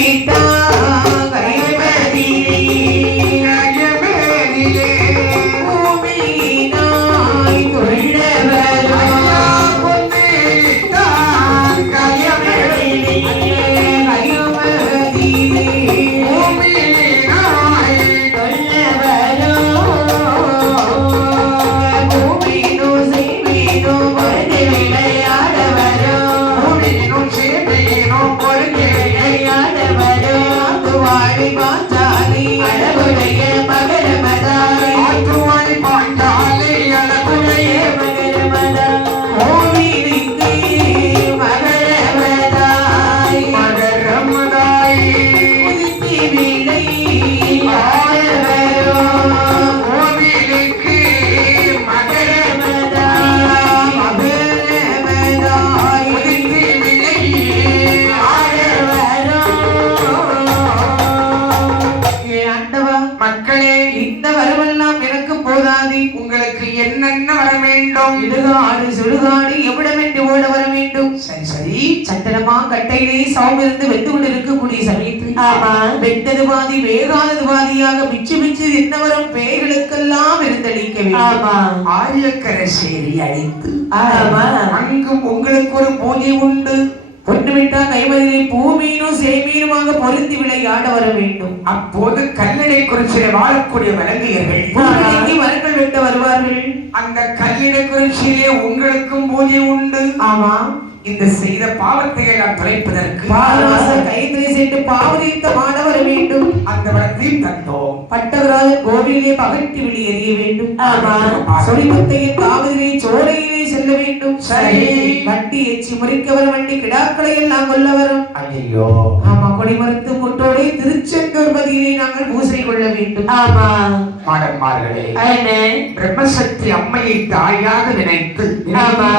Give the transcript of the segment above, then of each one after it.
மக்களே இடுகாடு சுடுகாடு எவ்விடமென்று ஓட வர வேண்டும். சரி சரி சட்டனமா கட்டையிலே சாமிருந்து வெந்து கொண்டு இருக்கக்கூடிய சமயத்தில். வெந்தது பாதி வேகாதது பாதியாக மிச்சு மிச்சு என்னவரும் பேய்களுக்கெல்லாம் இருந்தளிக்க வேண்டும். ஆரியக்கரசேரி அழித்து அங்கும் உங்களுக்கு ஒரு பூஜை உண்டு. பொன்னுவிட்டா கைமதிலே பூமீனும் சேமீனுமாக பொருந்தி விளையாட வர வேண்டும். அப்போது கல்லடை குறிச்சில வாழக்கூடிய வழங்கியர்கள் வெட்ட வருவார்கள். அந்த கல்லிடை குறிச்சியிலே உங்களுக்கும் பூஜை உண்டு. ஆமா. இந்த செய்த பாவத்தை எல்லாம் தொலைப்பதற்கு கைத்திரை சென்று பாவதித்த மாட வர வேண்டும். அந்த வளத்தையும் தந்தோம். பட்டவராஜன் கோவிலே பகட்டி வெளி எறிய வேண்டும். ஆமா. சொலிமுத்தையின் காவிரியை சோலையிலே செல்ல வேண்டும். சரி. வண்டி எச்சி முறிக்க வர வண்டி கிடாக்களை எல்லாம் கொல்ல வரும். ஐயோ ஆமா கொடிமரத்து முட்டோடு திருச்செந்தூர் பதியிலே நாங்கள் பூசை கொள்ள வேண்டும். ஆமா. மாடன்மார்களே பிரம்மசக்தி அம்மையை தாயாக நினைத்து ஆமா.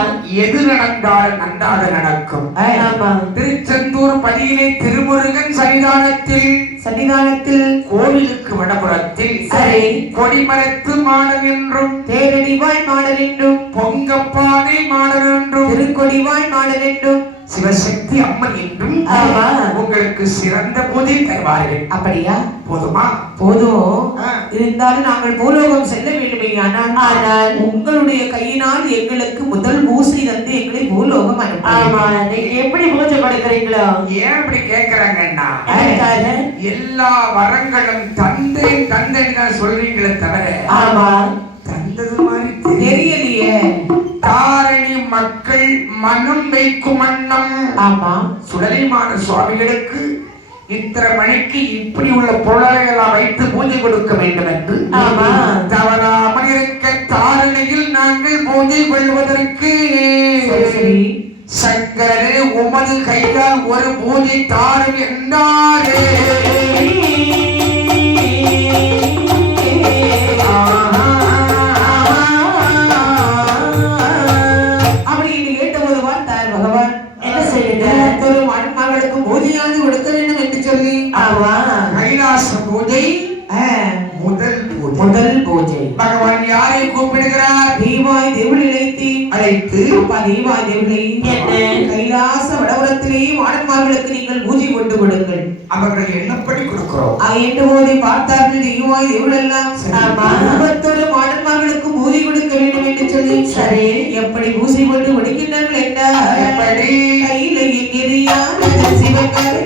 எது நடந்தாலும் நன்றாக நடக்கும். ஆமா. திருச்செந்தூர் பதியிலே திருமுருகன் சன்னிதானத்தில் சன்னிதானத்தில் கோவிலுக்கு வடபுறத்தில் சரி. கொடிமரத்து மாடம் என்றும் தேரடி வாழ் மாடல் என்றும் பொங்கப்பானை மாடம் என்றும் திருக்கொடி வாழ் மாடல் என்றும் சிவசக்தி அம்மை என்றும் ஆமா. உங்களுக்கு சிறந்த போதை தருவார்கள். அப்படியா? போதுமா? போதும். இருந்தாலும் நாங்கள் பூலோகம் செல்ல வேண்டுமே ஆனால் ஆனால் உங்களுடைய கையினால் எங்களுக்கு முதல் பூசை தந்து எங்களை பூலோகம் அனுப்ப எப்படி பூஜை படுக்கிறீங்களோ ஏன் அப்படி கேக்குறாங்கன்னா அதுக்காக எல்லா வரங்களும் தந்தேன் தந்தேன் தான் சொல்றீங்களே தவிர ஆமா. தந்தது மாதிரி தெரியல. தெரியலையே. தாரணி மக்கள் மனம் வைக்கும் ஆமா. சுடலைமான சுவாமிகளுக்கு இத்தனை மணிக்கு இப்படி உள்ள பொருளை எல்லாம் வைத்து பூஜை கொடுக்க வேண்டும் என்று. ஆமா. தவறாமல் இருக்க தாரணையில் நாங்கள் பூஜை கொள்வதற்கு. சங்கரனே உமது கையால் ஒரு பூஜை தாரும் என்றாரே. செய்யுங்க. ஒவ்வொரு பூஜையாவது கொடுக்க வேண்டும் என்று சொல்லி. ஆமா. கைலாச பூஜை. முதல் பூஜை. முதல் பூஜை. பகவான் யாரை கூப்பிடுகிறார்? தீவாய் தேவள் இழைத்தி அழைத்து. தீவாய் என்ன? கைலாச மாடன்மார்களுக்கு நீங்கள் பூஜை கொண்டு கொடுங்கள். அவர்கள் என்னப்படி கொடுக்கிறோம்? என்று போதை பார்த்தார்கள் எல்லாம் ஆமா. இருபத்தொரு மாடன்மார்களுக்கு பூஜை கொடுக்க வேண்டும் என்று சொல்லி. சரி. எப்படி பூஜை கொண்டு கொடுக்கின்றார்கள் என்றால் எப்படி? கையில எங்கிரியான சிவகர்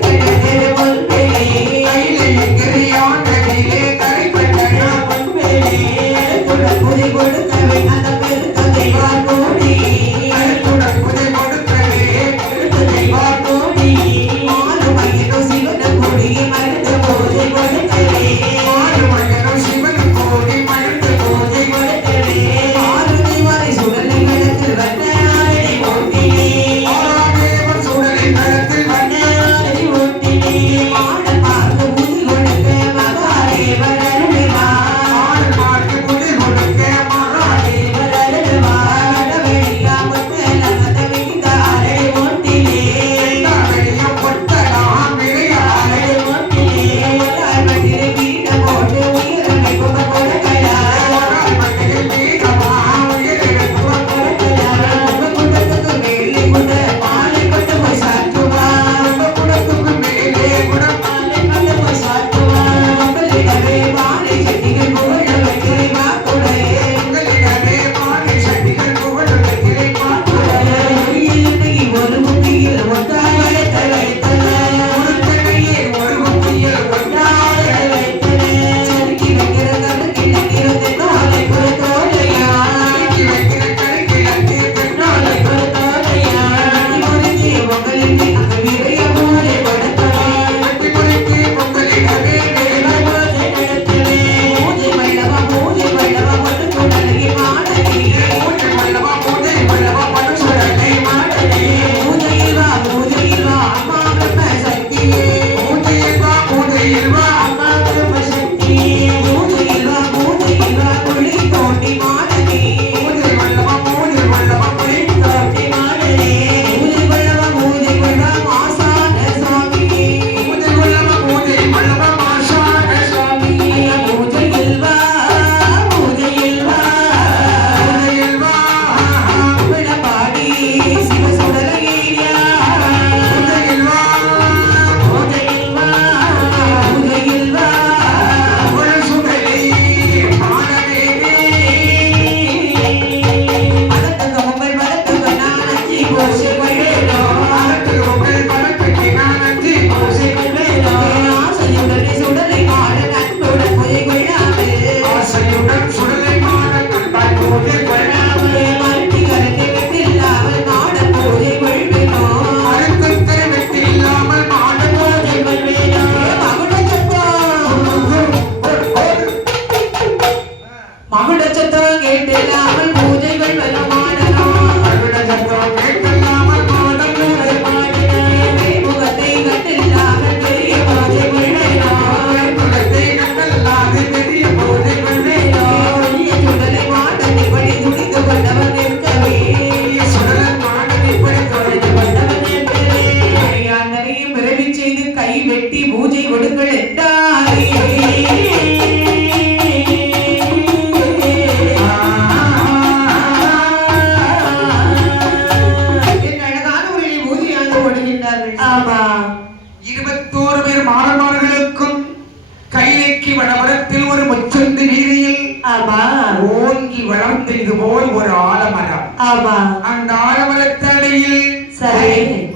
அந்த ஆலமரத்தடியில் சரி.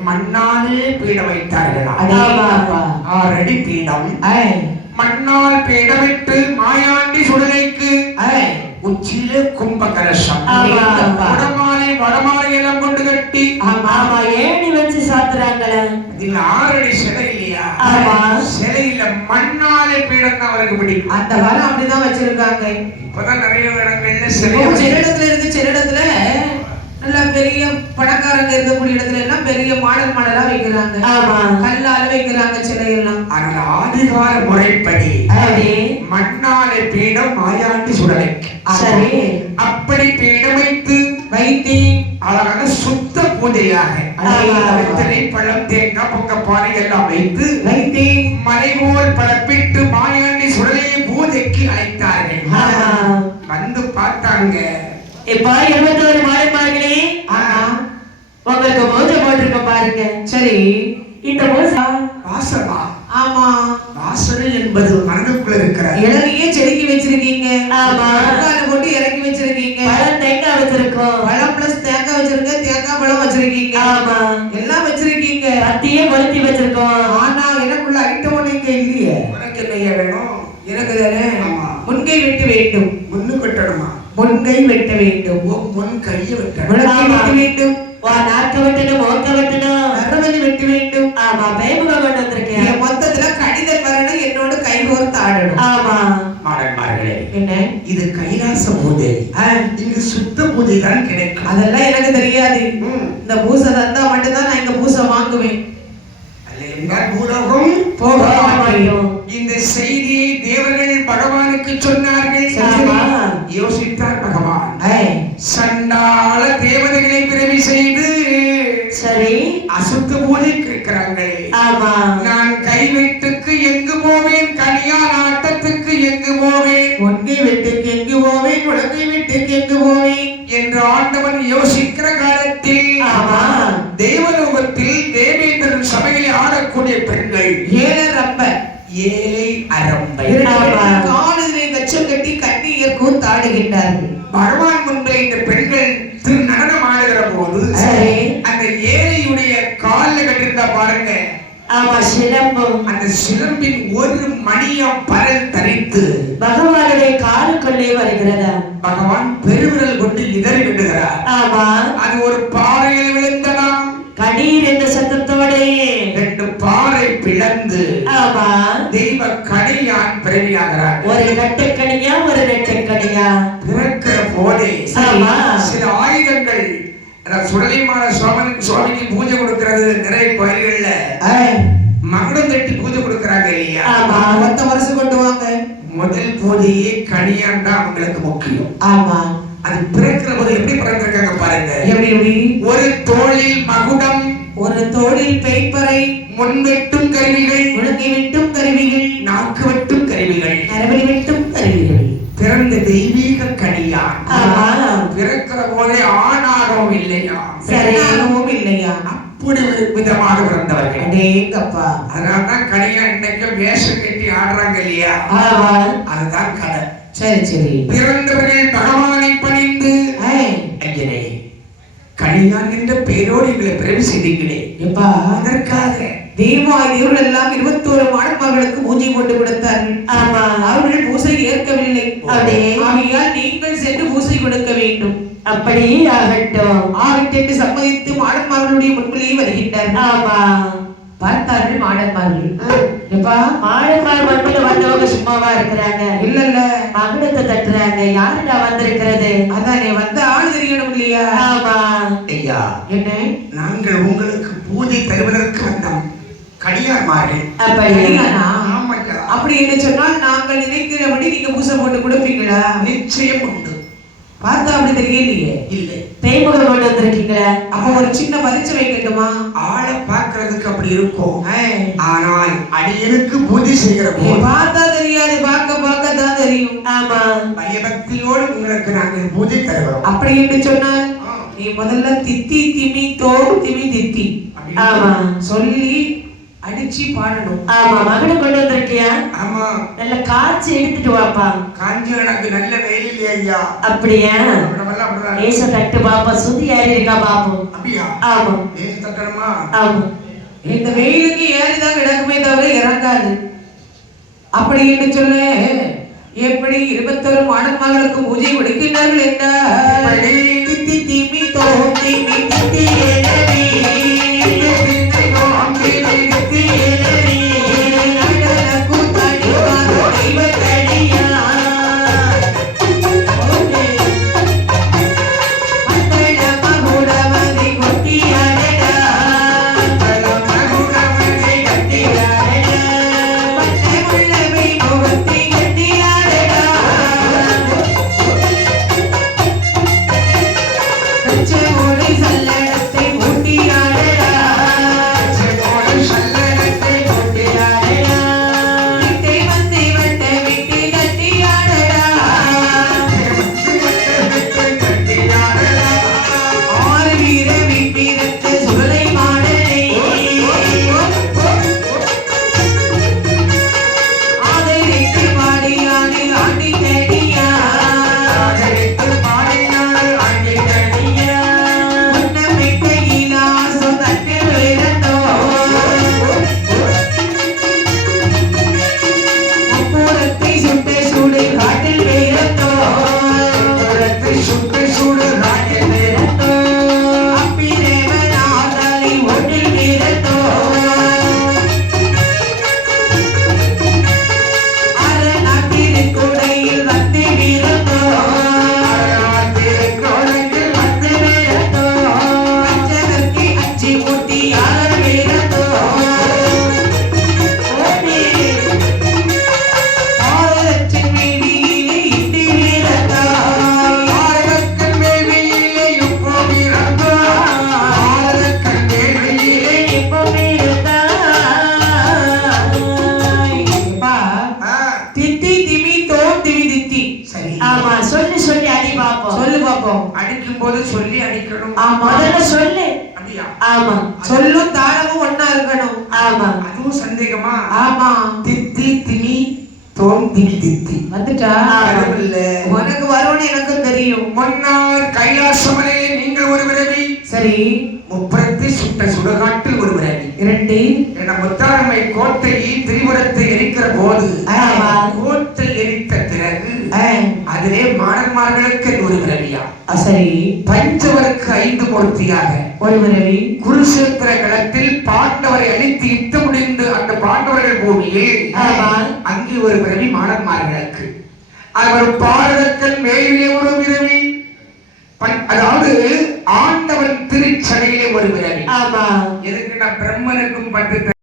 மண்ணாலே பீடம் வைத்தார்களாம் ஆறடி பீடம். மண்ணால் பீடமிட்டு மாயாண்டி சுடலைக்கு உச்சியிலே கும்பகலசம். ஆமா. வடமாலை வடமாலை எல்லாம் கொண்டு கட்டி. ஆமா ஏணி வச்சு சாத்துறாங்களே? இதுல ஆறடி சிலை இல்லையா? ஆமா. சிலையில மண்ணாலே பீடம் தான் அவருக்கு பிடிக்கும். அந்த காலம் அப்படிதான் வச்சிருக்காங்க. இப்பதான் நிறைய இடங்கள்ல சிலை இடத்துல சில இடத்துல. நல்லா பெரிய பணக்காரங்க இருக்கக்கூடிய இடத்துல எல்லாம் பெரிய மாடல் மாடலா வைக்கிறாங்க. ஆமா. கல்லால வைக்கிறாங்க சிலையெல்லாம். ஆனால் ஆதிகால முறைப்படி. மண்ணாலே பீடம் மாயாண்டி சுடலைக்கு சரி. அப்படி பீடம் வைத்து. வைத்தி அழகான சுத்த பூஜையாக. வெத்தலை பழம் தேங்காய் பொங்க பானை எல்லாம் வைத்து வைத்தி. மலை போல் பரப்பிட்டு மாயாண்டி சுடலையை பூஜைக்கு அழைத்தார்கள். வந்து பார்த்தாங்க. இப்ப இருபத்தோரு மாதமார்களே உங்களுக்கு பூஜை போட்டிருக்க பாருங்க. சரி. இந்த பூஜை வாசமா ஆமா. வாசனை என்பது மனதுக்குள்ள இருக்கிற இளநியே செதுக்கி வச்சிருக்கீங்க. ஆமா. போட்டு இறக்கி வச்சிருக்கீங்க. பழம் தேங்காய் வச்சிருக்கோம். பழம் பிளஸ் தேங்காய் வச்சிருக்க தேங்காய் பழம் வச்சிருக்கீங்க. ஆமா. எல்லாம் வச்சிருக்கீங்க. கத்தியே கொளுத்தி வச்சிருக்கோம். ஆனா எனக்குள்ள ஐட்டம் ஒண்ணு இங்க இல்லையே. உனக்கு என்னைய வேணும்? எனக்கு தானே. ஆமா. முன்கை வெட்ட வேண்டும். முன்னு வெட்டணுமா முன்கை வெட்ட வேண்டும். முன் கையை. வெட்ட வேண்டும். வா நாக்க வெட்டணும் மோக்க வெட்டணும் நரவலி வெட்ட வேண்டும். ஆமா கொண்டு வந்திருக்கேன் மொத்தத்துல கடிதம் வரணும் என்னோட கைகோர்த்து ஆடணும். ஆமா. மாடன்மார்களே என்ன? இது கைலாச பூஜை. ஆ, இங்கு சுத்த பூஜை தான் கிடைக்கும். அதெல்லாம் எனக்கு தெரியாது. ம். இந்த பூசை தந்தா மட்டும்தான் நான் இங்க பூசை வாங்குவேன். பூலோகம் போக மாட்டோம். போவேன் உலகை விட்டு எங்கு போவேன் என்று ஆண்டவன் யோசிக்கிற வருகிறதா? பகவான் பெருவிரல் கொண்டு இதறி விடுகிறார் ஆமா. அது ஒரு பாறையில் விழுந்ததாம். கடீர் என்ற சத்தத்தோடே. ரெண்டு பாறை பிளந்து ஆமா. தெய்வ கனியான் பிறவியாகிறார் ஒரு கட்டுக்கணியா ஒரு நெட்டுக்கணியா பிறக்கிற போதே ஆமா. சில ஆயுதங்கள் சுடலைமான சுவாமி சுவாமிக்கு பூஜை கொடுக்கிறது நிறைய கோயில்கள்ல மகுடம் தட்டி பூஜை கொடுக்கறாங்க இல்லையா? ஆமா. மொத்த வருஷம் கொண்டு வாங்க. முதல் பூஜையே கனியான் தான் அவங்களுக்கு முக்கியம். ஆமா. அது பிறக்கிற போது எப்படி பிறந்திருக்காங்க பாருங்க. எப்படி எப்படி? ஒரு தோளில் மகுடம் ஒரு தோளில் பேய்ப்பறை முன்வெட்டும் கருவிகள் முழங்கை வெட்டும் கருவிகள் நாக்கு வெட்டும் கருவிகள். நரவழி வெட்டும் கருவிகள். பிறந்த தெய்வீக கனியான் ஆமா. பிறக்கிற போதே ஆணாகவும் இல்லையா? சரி. பெண்ணாகவும் இல்லையா? அப்படி ஒரு விதமாக பிறந்தவர்கள். அதனால்தான் வேஷம் கட்டி ஆடுறாங்க இல்லையா? ஆமா அதுதான் கதை. சரி சரி. பிறந்தவர்கள் பகவானை பணிந்து. ஐயனே கனியான் என்ற பெயரோடு எங்களை பிறவி செய்தீங்களே எப்பா? அதற்காக தெய்வாய் தேவர்கள் எல்லாம் இருபத்தோரு மாணவர்களுக்கு பூஜை போட்டு கொடுத்தார்கள். ஆமா அவர்கள் பூசை ஏற்கவில்லை. ஆகையால் நீங்கள் சென்று பூசை கொடுக்க வேண்டும். அப்படி ஆகட்டும். ஆகட்டென்று சம்மதித்து மாடன்மார்களுடைய முன்பிலேயே வருகின்றார்கள் ஆமா. பார்த்தார்கள் மாடன்மார்கள். எப்பா? மாடுமார் மண்ணில் வந்தவங்க சும்மாவா இருக்கிறாங்க? இல்ல இல்ல மகுடத்தை தட்டுறாங்க. யாருடா வந்திருக்கிறது? அதானே வந்த ஆள் தெரியணும் இல்லையா? ஆமா. ஐயா என்ன? நாங்கள் உங்களுக்கு பூஜை தருவதற்கு வந்தோம் கடியார்மார்கள் அப்படி சரியானா? ஆமையா அப்படி என்று சொன்னால் நாங்கள் நினைக்கிறபடி நீங்க பூசை போட்டு கொடுப்பீங்களா? நிச்சயம் உண்டு. பார்த்தா அப்படி தெரியலையே. இல்லை. பேய்முகம் கொண்டு வந்திருக்கீங்களா? அப்ப ஒரு சின்ன பரிச்சை வைக்கட்டுமா ஆளை பார்க்கிறதுக்கு அப்படி இருக்கும். ஆனால் அடியனுக்கு பூஜை செய்கிற பார்த்தா தெரியாது பார்க்க பார்க்க தான் தெரியும். ஆமா. பயபக்தியோடு உங்களுக்கு நாங்கள் பூஜை தருகிறோம். அப்படி என்று சொன்னால். நீ முதல்ல தித்தி திமி தோ திமி தித்தி. ஆமா. சொல்லி அடிச்சு பாடணும். ஆமா மகனை கொண்டு வந்திருக்கியா? ஆமா. நல்ல காய்ச்சி எடுத்துட்டு வாப்பா. காஞ்சி எனக்கு நல்ல வெயில் ஐயா. அப்படியா? லேச தட்டு பாப்பா சுத்தி ஏறி இருக்கா பாப்போம் அப்படியா? ஆமா. லேசு தட்டணுமா ஆமா. இந்த வெயிலுக்கு ஏறிதான் கிடக்குமே தவிர இறங்காது. அப்படி என்று சொல்ல எப்படி இருபத்தொரு மாடன் மகளுக்கு பூஜை கொடுக்கின்றார்கள் என்றால் திமி தோ திமி தித்தி போது சொல்லி அடிக்கணும். ஆமா. முதல்ல சொல்லு. ஆமா. சொல்லும் தாளமும் ஒண்ணா இருக்கணும். ஆமா. அதுவும் சந்தேகமா? ஆமா. தித்தி திமி தோம் திமி தித்தி. வந்துட்டா? உனக்கு வரும்னு எனக்கும் தெரியும். மன்னார் கைலாசமலே நீங்கள் ஒரு பிறவி சரி. முப்புறத்து சுட்ட சுடுகாட்டில் ஒரு பிறவி இரண்டு. என முத்தாரம்மை கோட்டை திரிபுரத்தை எரிக்கிற போது. கோட்டை அதிலே மாணன்மார்களுக்கு ஒரு பிறவியா? சரி. பஞ்சவருக்கு ஐந்து மூர்த்தியாக. ஒரு பிறவி. குருஷேத்திர களத்தில் பாண்டவரை அழித்து இட்டு முடிந்து அந்த பாண்டவர்கள் பூமியில். அங்கே ஒரு பிறவி மாணன்மார்களுக்கு அவர் பாரதத்தில் மேலே ஒரு பிறவி. அதாவது ஆண்டவன் திருச்சடையிலே ஒரு பிறவி. ஆமா எதுக்கு நான் பிரம்மனுக்கும் பட்டு